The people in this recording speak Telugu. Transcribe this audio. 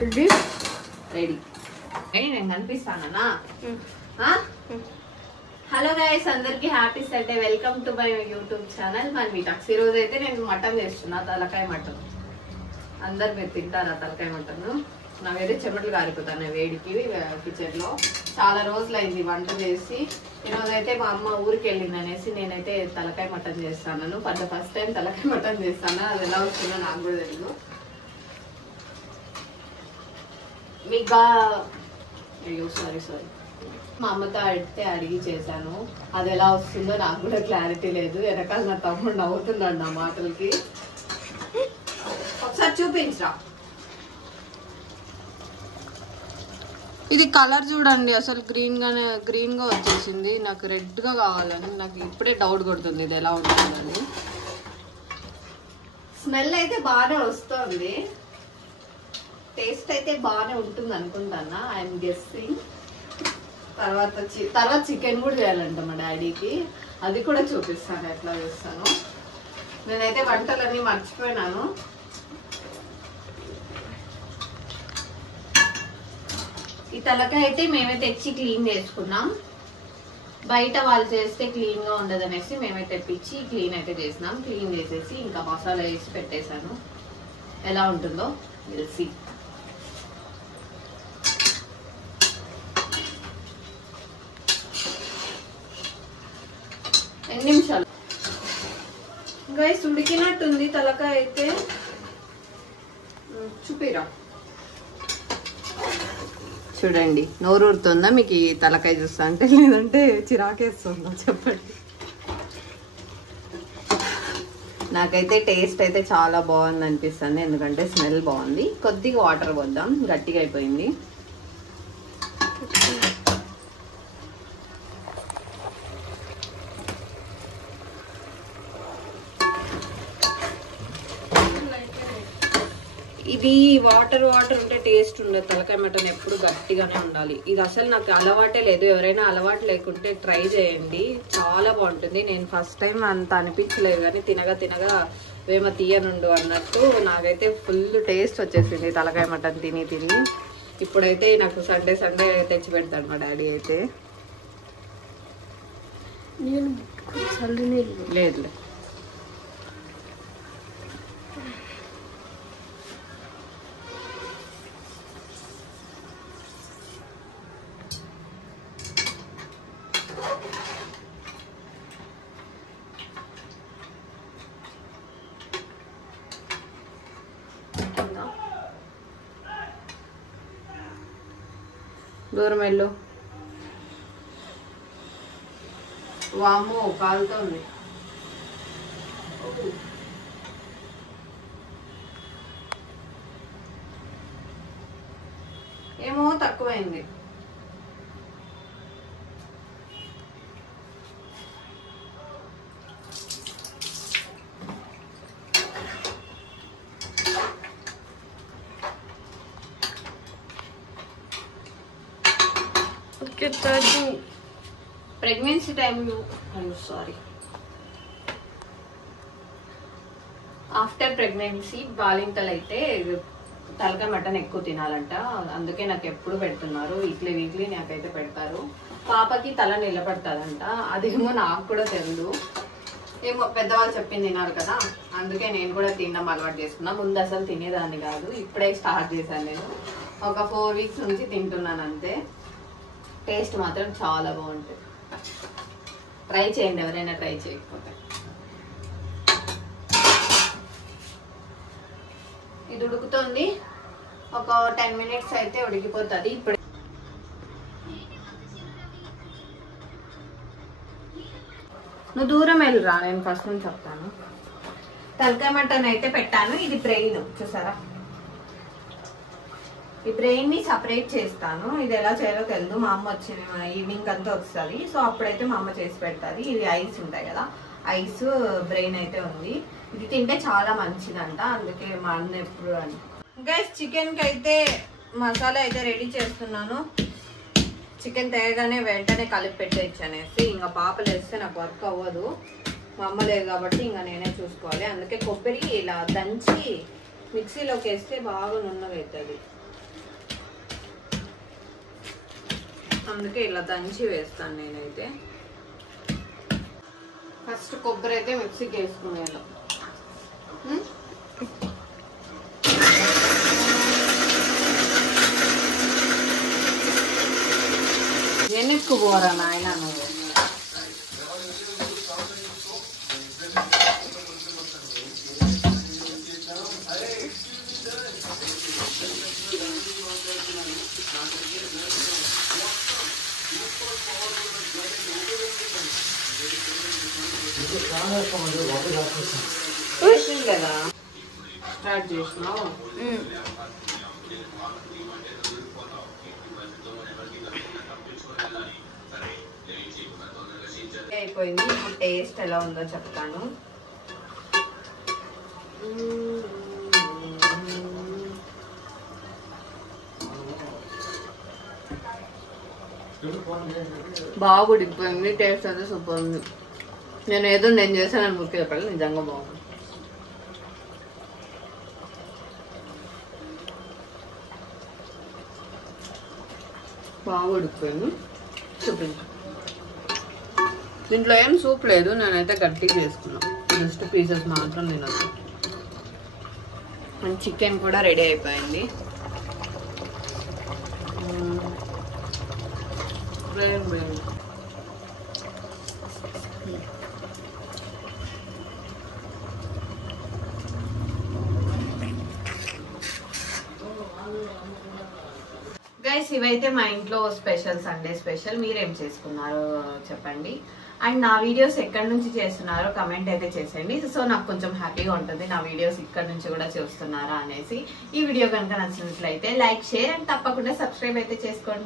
రెడీ నేను కనిపిస్తానా? హలో గైస్, అందరికి happy Sunday. Welcome to my YouTube channel మన మీటాక్స్. ఈ రోజు అయితే నేను మటన్ చేస్తున్నా, తలకాయ మటన్. అందరు మీరు తింటారా తలకాయ మటన్? నాకైతే చెమటలు కారిపోతాను వేడికి. కిచెన్ లో చాలా రోజులు అయింది వంట చేసి. ఈరోజు అయితే మా అమ్మ ఊరికి వెళ్ళింది అనేసి నేనైతే తలకాయ మటన్ చేస్తాను. ఫస్ట్ టైం తలకాయ మటన్ చేస్తాను. అది ఎలా వస్తుందో నాకు కూడా తెలియదు. మీకు అయ్యో సారీ మా అమ్మతో అడిగి చేశాను. అది ఎలా వస్తుందో నాకు కూడా క్లారిటీ లేదు. వెనకాల నా తమ్ముడు నవ్వుతున్నాడు నా మాటలకి. ఒకసారి చూపించరా. ఇది కలర్ చూడండి, అసలు గ్రీన్ గా వచ్చేసింది. నాకు రెడ్ గా కావాలని నాకు ఇప్పుడే డౌట్ కొడుతుంది ఇది ఎలా ఉంటుందని. స్మెల్ అయితే బాగానే వస్తుంది, టేస్ట్ అయితే బాగానే ఉంటుంది అనుకుంటానా. I'm guessing. తర్వాత చికెన్ కూడా చేయాలంట మా డాడీకి. అది కూడా చూపిస్తాను ఎట్లా చేస్తాను. నేనైతే వంటలన్నీ మర్చిపోయినాను. ఈ తలకాయ అయితే మేమే తెచ్చి క్లీన్ చేసుకున్నాం. బయట వాళ్ళు చేస్తే క్లీన్ గా ఉండదు అనేసి మేమే తెప్పించి క్లీన్ అయితే చేసినాం. క్లీన్ చేసేసి ఇంకా మసాలా వేసి పెట్టేశాను. ఎలా ఉంటుందో తెలిసి ఎన్ని నిమిషాలు గైస్ ఉడికినట్టుంది తలకాయ అయితే. చూపిరా, చూడండి నోరూరుతుందా మీకు ఈ తలకాయ చూస్తా అంటే, లేదంటే చిరాకేస్తుందా చెప్పండి. నాకైతే టేస్ట్ అయితే చాలా బాగుంది అనిపిస్తుంది, ఎందుకంటే స్మెల్ బాగుంది. కొద్దిగా వాటర్ పోద్దాం, గట్టిగా అయిపోయింది. ఇది వాటర్ ఉంటే టేస్ట్ ఉండదు. తలకాయ మటన్ ఎప్పుడు గట్టిగానే ఉండాలి. ఇది అసలు నాకు అలవాటే లేదు. ఎవరైనా అలవాటు లేకుంటే ట్రై చేయండి, చాలా బాగుంటుంది. నేను ఫస్ట్ టైం అంత అనిపించలేదు, కానీ తినగా వేమ తీయనుండు అన్నట్టు నాకైతే ఫుల్ టేస్ట్ వచ్చేసింది తలకాయ మటన్ తిని. ఇప్పుడైతే నాకు సండే తెచ్చి పెడతాడు మా డాడీ అయితే. లేదు దూరం వెళ్ళు. వామ్మో కాలుతోంది. ఏమో తక్కువైంది. ప్రెగ్నెన్సీ టైంలో ఆఫ్టర్ ప్రెగ్నెన్సీ బాలింతలు అయితే తలకాయ మటన్ ఎక్కువ తినాలంట. అందుకే నాకు ఎప్పుడు పెడుతున్నారు, వీక్లీ నాకైతే పెడతారు. పాపకి తల నిలబడతాదంట, అదేమో నాకు కూడా తెలియదు. ఏమో పెద్దవాళ్ళు చెప్పింది తినాలి కదా, అందుకే నేను కూడా తినడం అలవాటు చేసుకున్నా. ముందు అసలు తినేదాన్ని కాదు, ఇప్పుడే స్టార్ట్ చేశాను. నేను ఒక 4 వీక్స్ నుంచి తింటున్నాను అంతే. టేస్ట్ మాత్రం చాలా బాగుంటుంది. ట్రై చేయండి ఎవరైనా ట్రై చేయకపోతే. ఇది ఉడుకుతుంది, ఒక 10 మినిట్స్ అయితే ఉడికిపోతుంది. ఇప్పుడు నువ్వు దూరం వెళ్ళురా, నేను ఫస్ట్ నుంచి చెప్తాను. తలకాయ మటన్ అయితే పెట్టాను. ఇది బ్రెయిన్ చూసారా, ఈ బ్రెయిన్ ని సపరేట్ చేస్తాను. ఇది ఎలా చేయాలో తెలియదు. మా అమ్మ వచ్చింది, మన ఈవినింగ్ అంతా వస్తుంది. సో అప్పుడైతే మా అమ్మ చేసి పెడతాది. ఇవి ఐస్ ఉంటాయి కదా, ఐస్ బ్రెయిన్ అయితే ఉంది. ఇది తింటే చాలా మంచిదంట, అందుకే మా అన్న ఎప్పుడు అని. గైస్ చికెన్ కి అయితే మసాలా అయితే రెడీ చేస్తున్నాను. చికెన్ తేగానే వెంటనే కలిపి పెట్టేయచ్చు అనేసి. ఇంకా పాపలు వేస్తే నాకు వర్క్ అవ్వదు, మా అమ్మ లేదు కాబట్టి ఇంకా నేనే చూసుకోవాలి. అందుకే కొబ్బరి ఇలా దంచి మిక్సీలోకి వేస్తే బాగా నున్నగా అవుతుంది. అందుకే ఇలా దంచి వేస్తాను నేనైతే. ఫస్ట్ కొబ్బరి అయితే మిక్సీకి వేసుకునేలా. ఎన్నికు పోరా నాయన నువ్వు. కదా స్టార్ట్ చేసినావు. అయిపోయింది. ఇప్పుడు టేస్ట్ ఎలా ఉందో చెప్తాను. బాగా ఉడికిపోయింది. టేస్ట్ అయితే సూపర్ ఉంది. నేను చేశాను మురికి చెప్పాలి, నిజంగా బాగుంది. బాగా ఉడికిపోయింది. చూపించు. దీంట్లో ఏం సూప్ లేదు, నేనైతే గట్టిగా చేసుకున్నాను. జస్ట్ పీసెస్ మాత్రం తినొచ్చు. అండ్ చికెన్ కూడా రెడీ అయిపోయింది. గైస్, ఇవైతే మా ఇంట్లో స్పెషల్, సండే స్పెషల్. మీరేం చేసుకున్నారో చెప్పండి. అండ్ నా వీడియోస్ ఎక్కడి నుంచి చేస్తున్నారో కమెంట్ అయితే చేసేయండి. సో నాకు కొంచెం హ్యాపీగా ఉంటుంది నా వీడియోస్ ఇక్కడ నుంచి కూడా చూస్తున్నారా అనేసి. ఈ వీడియో కనుక నచ్చినట్లయితే లైక్, షేర్ అండ్ తప్పకుండా సబ్స్క్రైబ్ అయితే చేసుకోండి.